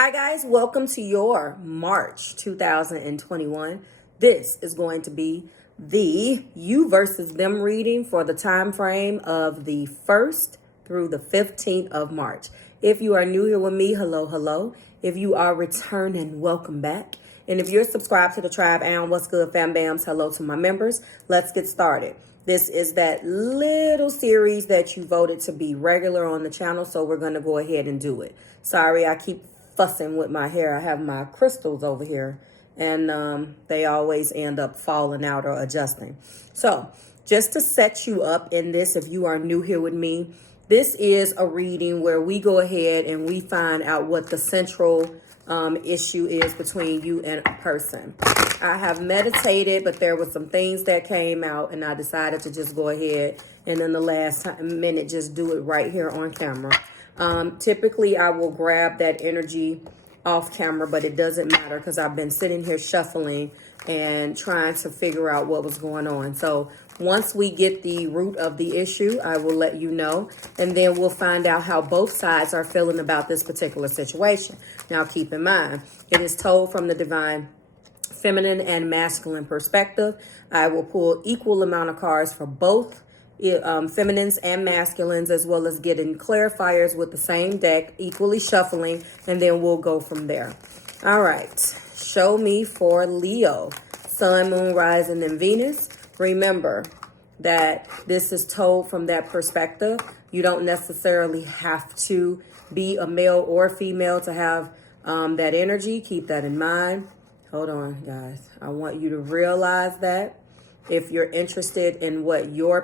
Hi guys, welcome to your March 2021. This is going to be the you versus them reading for the time frame of the 1st through the 15th of March. If you are new here with me, hello. If you are returning, welcome back. And if you're subscribed to the tribe, and what's good, fam bams, hello to my members. Let's get started. This is that little series that you voted to be regular on the channel, so we're going to go ahead and do it. Sorry, I keep fussing with my hair. I have my crystals over here, and they always end up falling out or adjusting. So just to set you up in this, if you are new here with me, this is a reading where we go ahead and we find out what the central issue is between you and a person. I have meditated, but there were some things that came out, and I decided to just go ahead and in the last minute just do it right here on camera. Typically, I will grab that energy off camera, but it doesn't matter because I've been sitting here shuffling and trying to figure out what was going on. So once we get the root of the issue, I will let you know, and then we'll find out how both sides are feeling about this particular situation. Now, keep in mind, it is told from the divine feminine and masculine perspective. I will pull equal amount of cards for both feminines and masculines, as well as getting clarifiers with the same deck, equally shuffling, and then we'll go from there. All right, show me for Leo, Sun, Moon, Rising, and Venus. Remember that this is told from that perspective. You don't necessarily have to be a male or female to have that energy. Keep that in mind. Hold on, guys. I want you to realize that. If you're interested in what your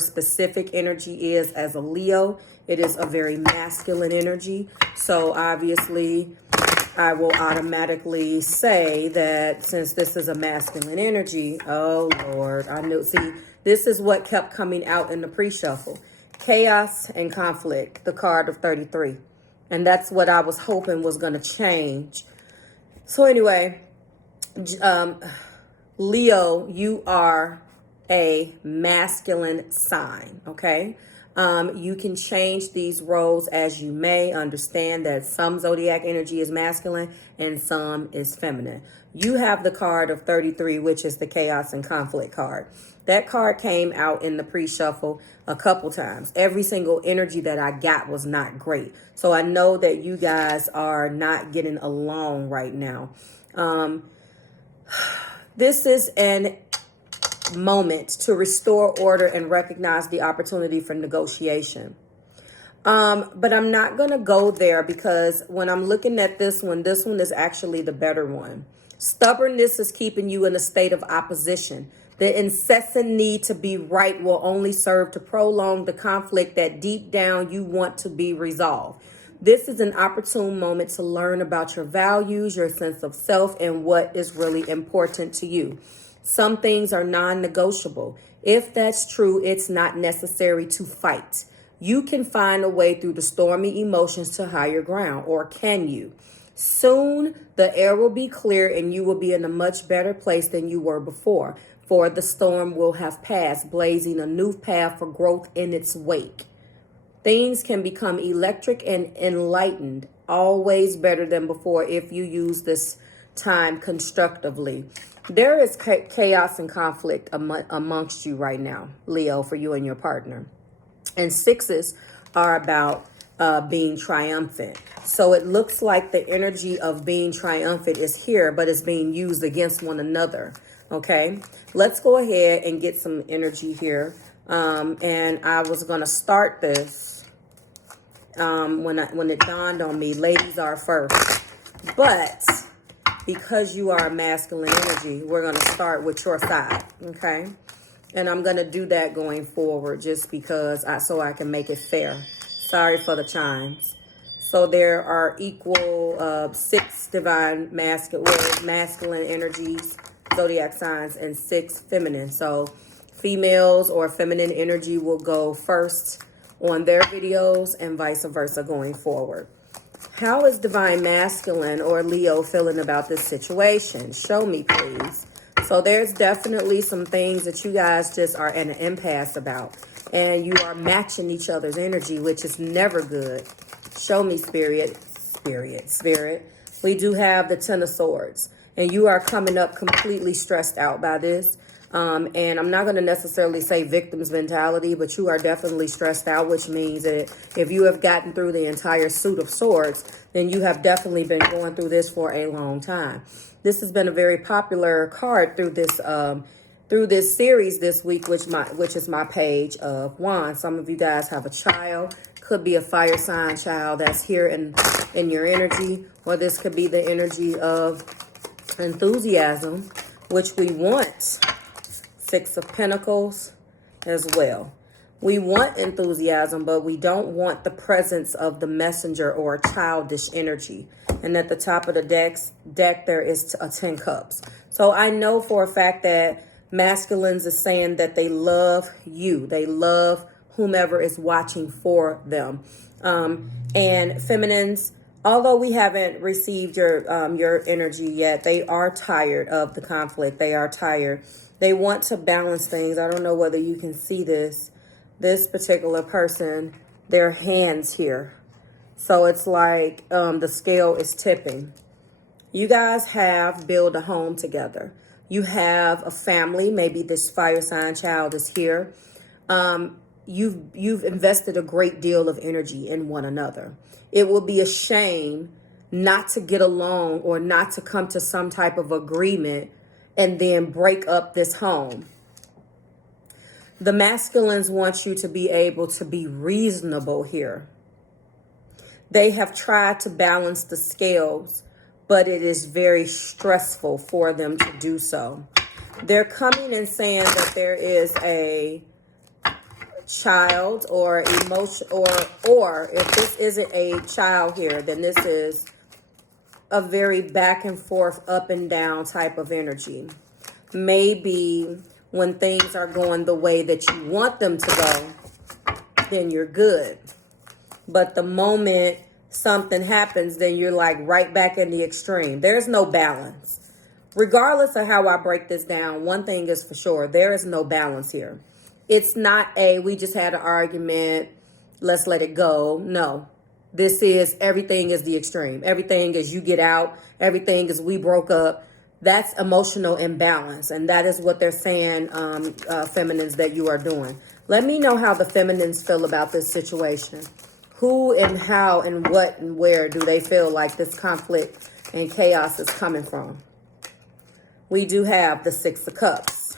specific energy is as a Leo, it is a very masculine energy. So obviously, I will automatically say that since this is a masculine energy, oh Lord, I know. See, this is what kept coming out in the pre-shuffle. Chaos and conflict, the card of 33. And that's what I was hoping was going to change. So anyway, Leo, you are a masculine sign, okay? You can change these roles as you may. Understand that some zodiac energy is masculine and some is feminine. You have the card of 33, which is the chaos and conflict card. That card came out in the pre-shuffle a couple times. Every single energy that I got was not great. So I know that you guys are not getting along right now. This is an moment to restore order and recognize the opportunity for negotiation. But I'm not going to go there because when I'm looking at this one is actually the better one. Stubbornness is keeping you in a state of opposition. The incessant need to be right will only serve to prolong the conflict that deep down you want to be resolved. This is an opportune moment to learn about your values, your sense of self, and what is really important to you. Some things are non-negotiable. If that's true, it's not necessary to fight. You can find a way through the stormy emotions to higher ground, or can you? Soon, the air will be clear and you will be in a much better place than you were before, for the storm will have passed, blazing a new path for growth in its wake. Things can become electric and enlightened, always better than before if you use this time constructively. There is chaos and conflict amongst you right now, Leo, for you and your partner. And sixes are about being triumphant. So it looks like the energy of being triumphant is here, but it's being used against one another. Okay, let's go ahead and get some energy here. And I was going to start this when it dawned on me, ladies are first. But because you are a masculine energy, we're going to start with your side, okay? And I'm going to do that going forward just because so I can make it fair. Sorry for the chimes. So there are equal 6 divine masculine energies, zodiac signs, and 6 feminine. So females or feminine energy will go first on their videos and vice versa going forward. How is divine masculine or Leo feeling about this situation? Show me, please. So there's definitely some things that you guys just are at an impasse about, and you are matching each other's energy, which is never good. Show me, Spirit. Spirit. We do have the Ten of Swords. And you are coming up completely stressed out by this. And I'm not going to necessarily say victim's mentality, but you are definitely stressed out, which means that if you have gotten through the entire suit of swords, then you have definitely been going through this for a long time. This has been a very popular card through this series this week, which is my Page of Wands. Some of you guys have a child, could be a fire sign child that's here in your energy, or this could be the energy of enthusiasm, which we want. Six of Pentacles as well. We want enthusiasm, but we don't want the presence of the messenger or childish energy. And at the top of the deck there is a 10 cups. So I know for a fact that masculines is saying that they love you. They love whomever is watching for them. And feminines, although we haven't received your energy yet, they are tired of the conflict. They are tired. They want to balance things. I don't know whether you can see this. This particular person, their hands here. So it's like the scale is tipping. You guys have built a home together. You have a family. Maybe this fire sign child is here. You've invested a great deal of energy in one another. It will be a shame not to get along or not to come to some type of agreement and then break up this home. The masculines want you to be able to be reasonable here. They have tried to balance the scales, but it is very stressful for them to do so. They're coming and saying that there is a child or emotion, or if this isn't a child here, then this is a very back and forth, up and down type of energy. Maybe when things are going the way that you want them to go, then you're good. But the moment something happens, then you're like right back in the extreme. There's no balance. Regardless of how I break this down, one thing is for sure, there is no balance here. It's not we just had an argument, let's let it go. No. This is, everything is the extreme. Everything is you get out. Everything is we broke up. That's emotional imbalance. And that is what they're saying, feminines, that you are doing. Let me know how the feminines feel about this situation. Who and how and what and where do they feel like this conflict and chaos is coming from? We do have the Six of Cups.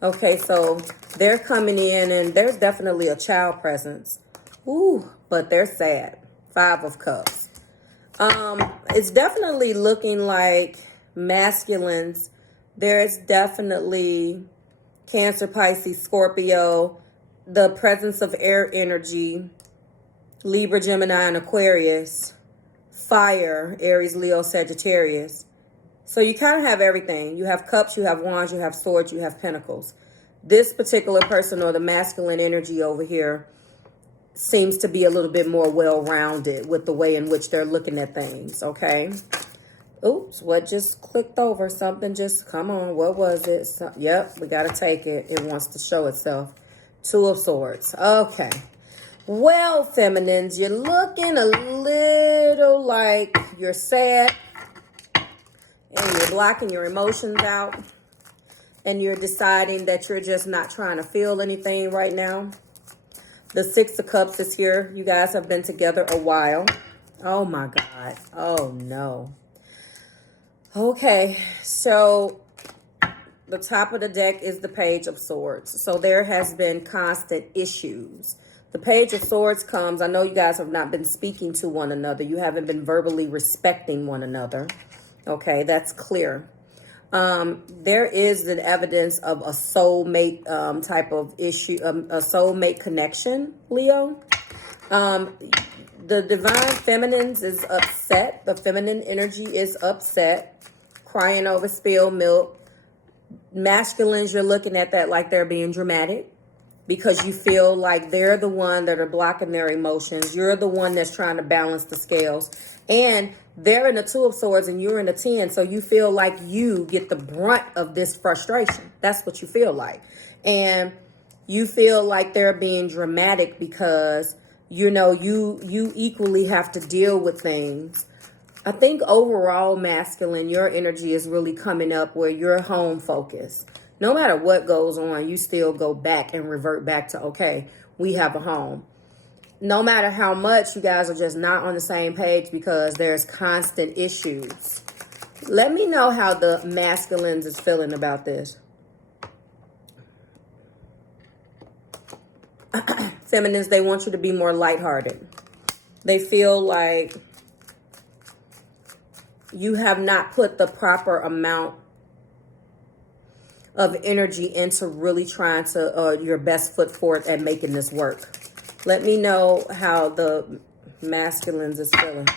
Okay, so they're coming in and there's definitely a child presence. Ooh, but they're sad. Five of Cups. It's definitely looking like masculines. There's definitely Cancer, Pisces, Scorpio, the presence of air energy, Libra, Gemini, and Aquarius, fire, Aries, Leo, Sagittarius. So you kind of have everything. You have cups, you have wands, you have swords, you have pentacles. This particular person, or the masculine energy over here, seems to be a little bit more well-rounded with the way in which they're looking at things, okay? Oops, what just clicked over? Something just, come on, what was it? Yep, we got to take it. It wants to show itself. Two of Swords. Okay. Well, feminines, you're looking a little like you're sad and you're blocking your emotions out and you're deciding that you're just not trying to feel anything right now. The Six of Cups is here. You guys have been together a while. Oh, my God. Oh, no. Okay, so the top of the deck is the Page of Swords. So there has been constant issues. The Page of Swords comes, I know you guys have not been speaking to one another. You haven't been verbally respecting one another. Okay, that's clear. There is an evidence of a soulmate type of issue, a soulmate connection, Leo. The divine feminines is upset. The feminine energy is upset, crying over spilled milk. Masculines, you're looking at that like they're being dramatic because you feel like they're the one that are blocking their emotions. You're the one that's trying to balance the scales. And they're in the Two of Swords and you're in the 10. So you feel like you get the brunt of this frustration. That's what you feel like. And you feel like they're being dramatic because you know, you equally have to deal with things. I think overall, masculine, your energy is really coming up where you're home focused. No matter what goes on, you still go back and revert back to, okay, we have a home. No matter how much you guys are just not on the same page because there's constant issues. Let me know how the masculines is feeling about this. Feminines, they want you to be more lighthearted. They feel like you have not put the proper amount of energy into really trying to your best foot forward at making this work. Let me know how the masculines is feeling.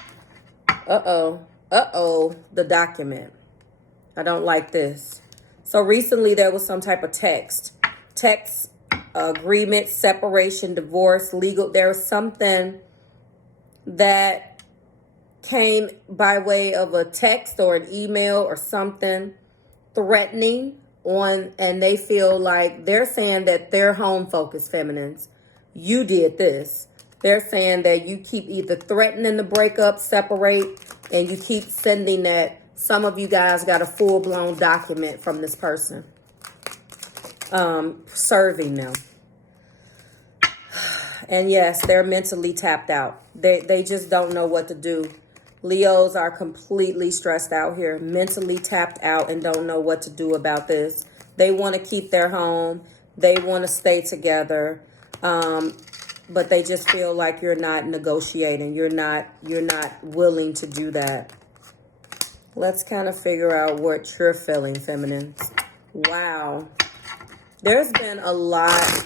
The document. I don't like this. So recently there was some type of text, agreement, separation, divorce, legal. There was something that came by way of a text or an email or something threatening on, and they feel like they're saying that they're home focused feminines. You did this. They're saying that you keep either threatening to break up, separate, and you keep sending that. Some of you guys got a full-blown document from this person serving them. And yes, they're mentally tapped out. They just don't know what to do. Leos are completely stressed out here, mentally tapped out, and don't know what to do about this. They want to keep their home. They want to stay together. But they just feel like you're not negotiating. You're not willing to do that. Let's kind of figure out what you're feeling, feminines. Wow. There's been a lot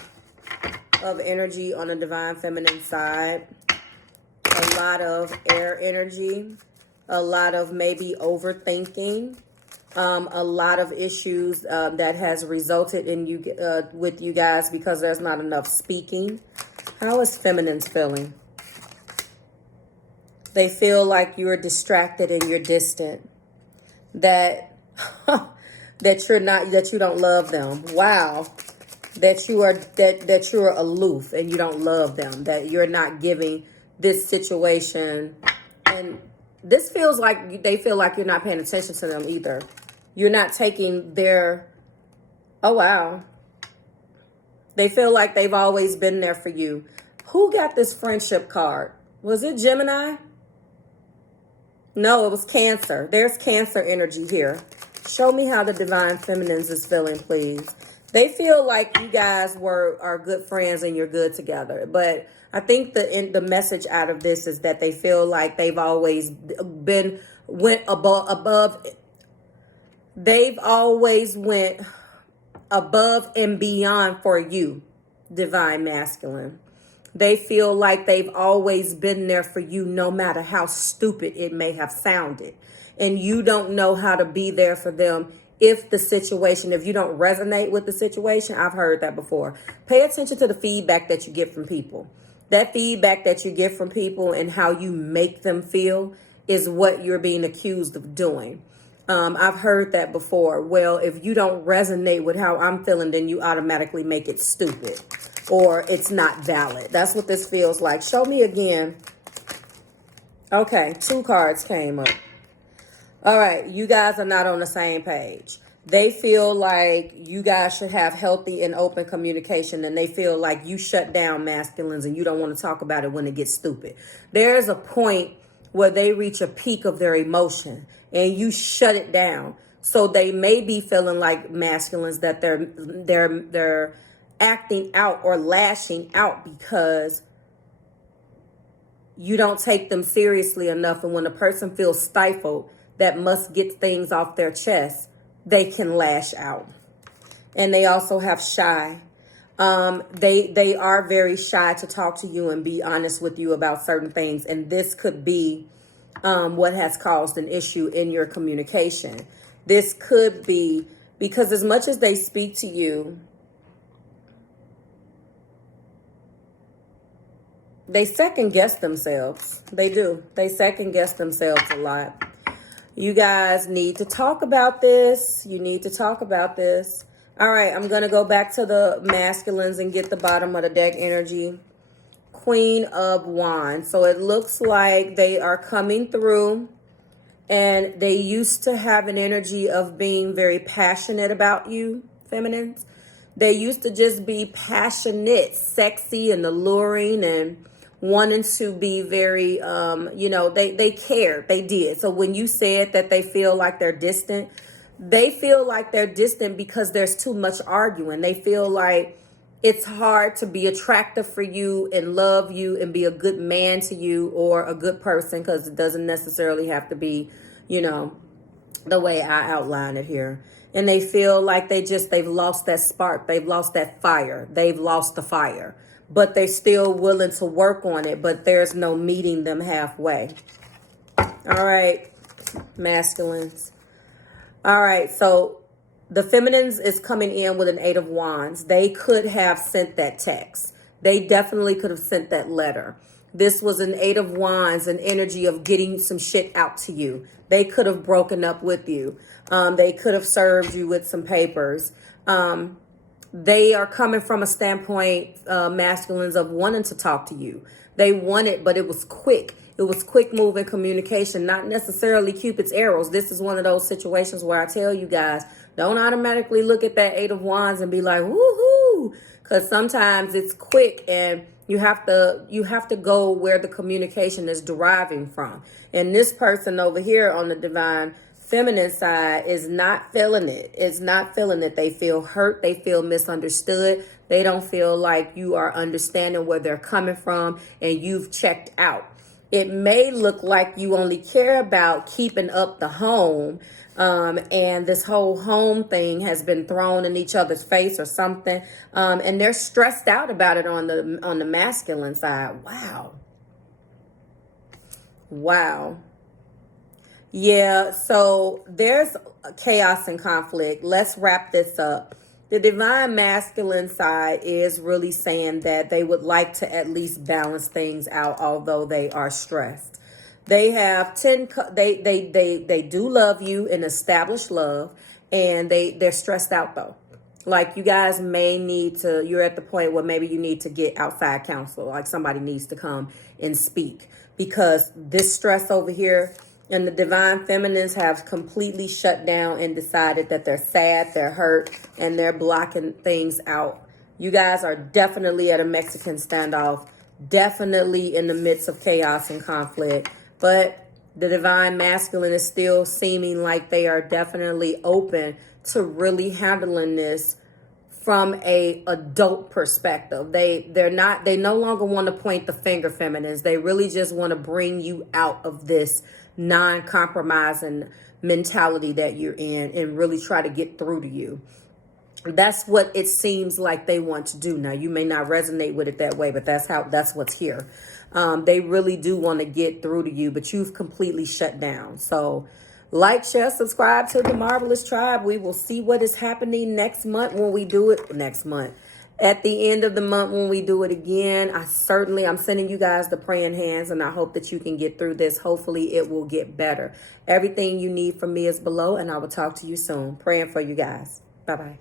of energy on the divine feminine side. A lot of air energy. A lot of maybe overthinking. A lot of issues that has resulted in you with you guys because there's not enough speaking. How is feminines feeling? They feel like you're distracted and you're distant. That that you don't love them. Wow. That you're aloof and you don't love them. That you're not giving this situation, and this feels like they feel like you're not paying attention to them either. You're not taking their, oh wow. They feel like they've always been there for you. Who got this friendship card? Was it Gemini? No, it was Cancer. There's Cancer energy here. Show me how the divine feminines is feeling, please. They feel like you guys are good friends and you're good together. But I think the message out of this is that they feel like they've always went above. They've always went above and beyond for you, divine masculine. They feel like they've always been there for you, no matter how stupid it may have sounded. And you don't know how to be there for them if you don't resonate with the situation. I've heard that before. Pay attention to the feedback that you get from people. That feedback that you get from people and how you make them feel is what you're being accused of doing. I've heard that before. Well, if you don't resonate with how I'm feeling, then you automatically make it stupid or it's not valid. That's what this feels like. Show me again. Okay, 2 cards came up. All right, you guys are not on the same page. They feel like you guys should have healthy and open communication, and they feel like you shut down masculines and you don't want to talk about it when it gets stupid. There's a point where they reach a peak of their emotion and you shut it down. So they may be feeling like masculines that they're acting out or lashing out because you don't take them seriously enough. And when a person feels stifled, that must get things off their chest, they can lash out. And they also have shy. They are very shy to talk to you and be honest with you about certain things. And this could be what has caused an issue in your communication. This could be because as much as they speak to you, they second guess themselves. They do. They second guess themselves a lot. You guys need to talk about this. You need to talk about this. All right, I'm going to go back to the masculines and get the bottom of the deck energy. Queen of Wands. So it looks like they are coming through, and they used to have an energy of being very passionate about you, feminines. They used to just be passionate, sexy, and alluring, and wanting to be very, they cared. They did. So when you said that they feel like they're distant, they feel like they're distant because there's too much arguing. They feel like it's hard to be attractive for you and love you and be a good man to you or a good person, because it doesn't necessarily have to be, the way I outline it here. And they feel like they've lost that spark. They've lost that fire. They've lost the fire. But they're still willing to work on it, but there's no meeting them halfway. All right, masculines. All right, so the feminines is coming in with an 8 of Wands. They could have sent that text. They definitely could have sent that letter. This was an 8 of Wands, an energy of getting some shit out to you. They could have broken up with you. They could have served you with some papers. They are coming from a standpoint, masculines, of wanting to talk to you. They wanted, but it was quick. It was quick moving communication, not necessarily Cupid's arrows. This is one of those situations where I tell you guys, don't automatically look at that 8 of Wands and be like, woohoo, because sometimes it's quick and you have to go where the communication is deriving from. And this person over here on the divine feminine side is not feeling it. It's not feeling it. They feel hurt. They feel misunderstood. They don't feel like you are understanding where they're coming from and you've checked out. It may look like you only care about keeping up the home, and this whole home thing has been thrown in each other's face or something, and they're stressed out about it on the masculine side. Wow. Yeah, so there's chaos and conflict. Let's wrap this up. The divine masculine side is really saying that they would like to at least balance things out, although they are stressed. They have they do love you and establish love, and they're stressed out though. Like, you guys may need to, you're at the point where maybe you need to get outside counsel, like somebody needs to come and speak, because this stress over here, and the divine feminines have completely shut down and decided that they're sad, they're hurt, and they're blocking things out. You guys are definitely at a Mexican standoff, definitely in the midst of chaos and conflict. But the divine masculine is still seeming like they are definitely open to really handling this from a adult perspective. They no longer want to point the finger, feminines. They really just want to bring you out of this non-compromising mentality that you're in and really try to get through to you. That's what it seems like they want to do. Now, you may not resonate with it that way, but that's what's here. They really do want to get through to you, but you've completely shut down. So like, share, subscribe to the Marvelous Tribe. We will see what is happening next month when we do it next month. At the end of the month when we do it again, I'm sending you guys the praying hands, and I hope that you can get through this. Hopefully it will get better. Everything you need from me is below, and I will talk to you soon. Praying for you guys. Bye-bye.